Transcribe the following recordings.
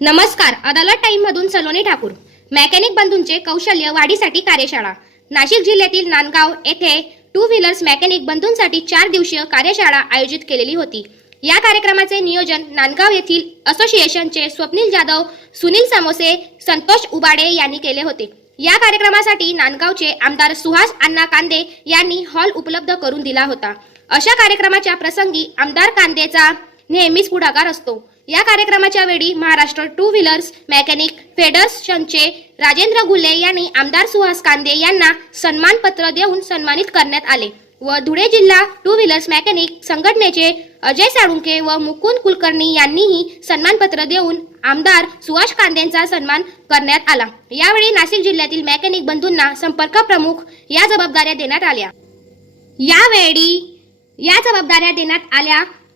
नमस्कार. अदालत टाइम मधून सलोनी ठाकूर. मेकॅनिक बंधूंचे कौशल्य वाढीसाठी कार्यशाळा. नाशिक जिल्ह्यातील नांदगाव येथे टू व्हीलर्स मेकॅनिक बंधूंसाठी 4 दिवसीय कार्यशाळा आयोजित केलेली होती. या कार्यक्रमाचे नियोजन नांदगाव येथील असोसिएशनचे स्वप्नील जाधव, सुनील समोसे, संतोष उबाडे यांनी केले होते. या कार्यक्रमासाठी नांदगावचे आमदार सुहास अण्णा कांदे यांनी हॉल उपलब्ध करून दिला होता. अशा कार्यक्रमाच्या प्रसंगी आमदार कांदेचा नेहमीच पुढाकार असतो. या कार्यक्रमाच्या वेळी महाराष्ट्र टू व्हीलर्स मेकॅनिक फेडरेशनचे राजेंद्र गुल्ले यांनी आमदार सुहास कांदे यांना सन्मानपत्र देऊन सन्मानित करण्यात आले व धुळे जिल्हा टू व्हीलर्स मेकॅनिक संघटनेचे अजय साळुंके व मुकुंद कुलकर्णी यांनीही सन्मानपत्र देऊन आमदार सुहास कांदेंचा सन्मान करण्यात आला. यावेळी नाशिक जिल्ह्यातील मेकॅनिक बंधूंना संपर्क प्रमुख या जबाबदाऱ्या देण्यात आल्या.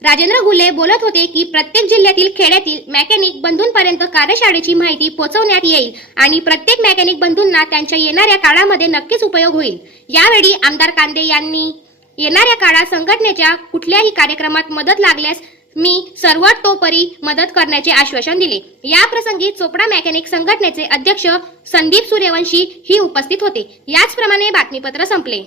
राजेंद्र गुल्ले बोलत होते की प्रत्येक जिल्ह्यातील खेड्यातील मेकॅनिक बंधूंपर्यंत कार्यशाळेची माहिती पोहोचवण्यात येईल आणि प्रत्येक मेकॅनिक बंधूंना त्यांच्या येणाऱ्या काळामध्ये नक्कीच उपयोग होईल. यावेळी आमदार कांदे यांनी येणाऱ्या काळात संघटनेच्या कुठल्याही कार्यक्रमात मदत लागल्यास मी सर्वतोपरी मदत करण्याचे आश्वासन दिले. या प्रसंगी चोपडा मेकॅनिक संघटनेचे अध्यक्ष संदीप सूर्यवंशी ही उपस्थित होते. याचप्रमाणे बातमीपत्र संपले.